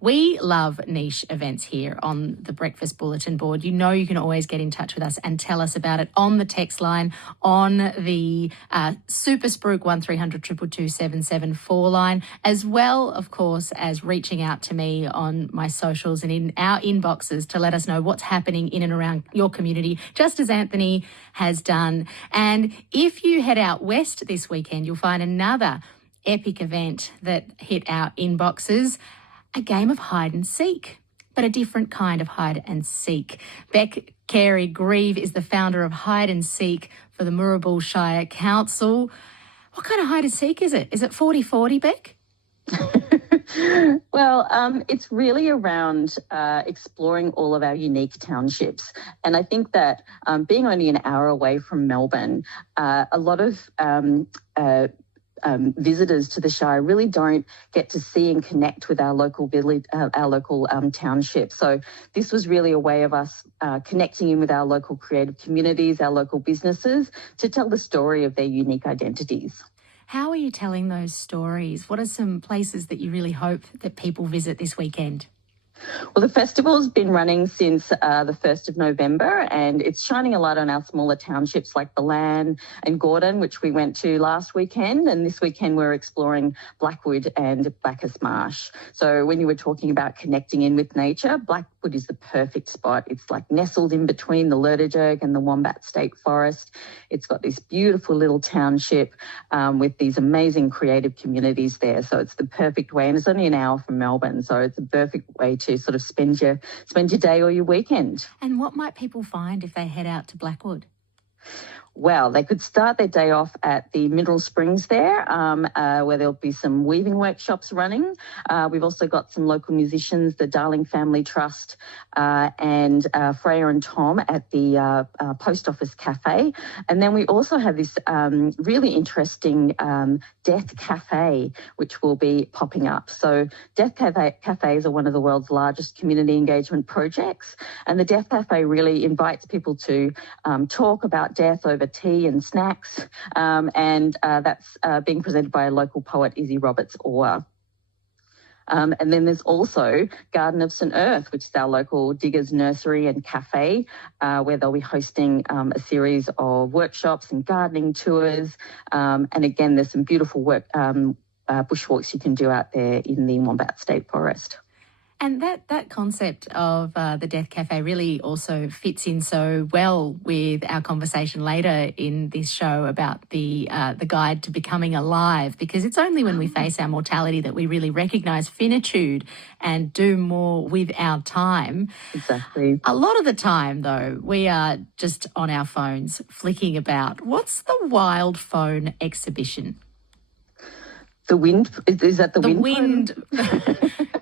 We love niche events here on the Breakfast Bulletin Board. You know you can always get in touch with us and tell us about it on the text line, on the Super Spruik 1300 222 774 line, as well, of course, as reaching out to me on my socials and in our inboxes to let us know what's happening in and around your community, just as Anthony has done. And if you head out west this weekend, you'll find another epic event that hit our inboxes. A game of hide and seek, but a different kind of hide and seek. Beck Carey-Grieve is the founder of Hide and Seek for the Moorabool Shire Council. What kind of hide and seek is it? Is it 40-40, Beck? Well, it's really around exploring all of our unique townships. And I think that being only an hour away from Melbourne, a lot of visitors to the Shire really don't get to see and connect with our local village, our local township. So this was really a way of us connecting in with our local creative communities, our local businesses, to tell the story of their unique identities. How are you telling those stories? What are some places that you really hope that people visit this weekend? Well, the festival's been running since the 1st of November, and it's shining a light on our smaller townships like Balan and Gordon, which we went to last weekend. And this weekend we're exploring Blackwood and Bacchus Marsh. So when you were talking about connecting in with nature, Blackwood is the perfect spot. It's like nestled in between the Lerderjerg and the Wombat State Forest. It's got this beautiful little township with these amazing creative communities there. So it's the perfect way, and it's only an hour from Melbourne, so it's a perfect way to sort of spend your day or your weekend. And what might people find if they head out to Blackwood? Well, they could start their day off at the Mineral Springs there, where there'll be some weaving workshops running. We've also got some local musicians, the Darling Family Trust and Freya and Tom at the Post Office Cafe. And then we also have this really interesting Death Cafe, which will be popping up. So Death Cafes are one of the world's largest community engagement projects. And the Death Cafe really invites people to talk about death over tea and snacks, and that's being presented by a local poet, Izzy Roberts-Orr. And then there's also Garden of St Earth, which is our local diggers nursery and cafe, where they'll be hosting a series of workshops and gardening tours. And again, there's some beautiful bushwalks you can do out there in the Wombat State Forest. And that concept of the Death Cafe really also fits in so well with our conversation later in this show about the guide to becoming alive, because it's only when we face our mortality that we really recognise finitude and do more with our time. Exactly. A lot of the time, though, we are just on our phones flicking about. What's the Wild Phone exhibition? The wind, is that the wind?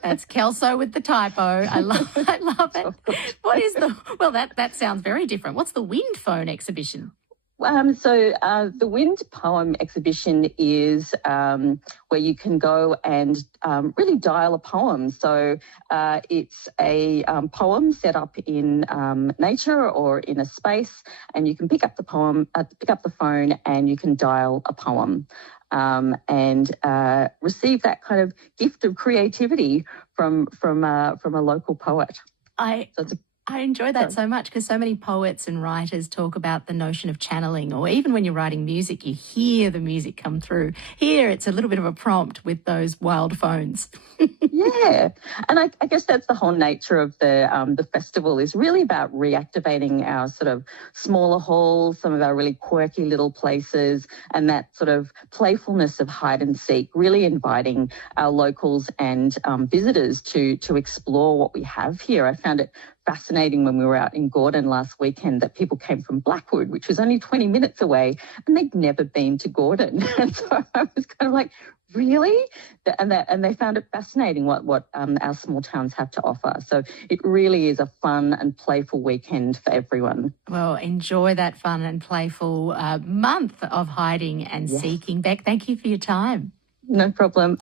That's Kelso with the typo. I love it. What is that sounds very different. What's the wind phone exhibition? The wind poem exhibition is where you can go and really dial a poem. So it's a poem set up in nature or in a space, and you can pick up the phone, and you can dial a poem. And receive that kind of gift of creativity from a local poet. I enjoy that so much, because so many poets and writers talk about the notion of channeling, or even when you're writing music, you hear the music come through. Here, it's a little bit of a prompt with those wild phones. Yeah, and I guess that's the whole nature of the festival, is really about reactivating our sort of smaller halls, some of our really quirky little places, and that sort of playfulness of hide and seek, really inviting our locals and visitors to explore what we have here. I found it fascinating when we were out in Gordon last weekend that people came from Blackwood, which was only 20 minutes away, and they'd never been to Gordon. And so I was kind of like, really? And they found it fascinating what our small towns have to offer. So it really is a fun and playful weekend for everyone. Well, enjoy that fun and playful month of hiding and seeking. Beck, thank you for your time. No problem.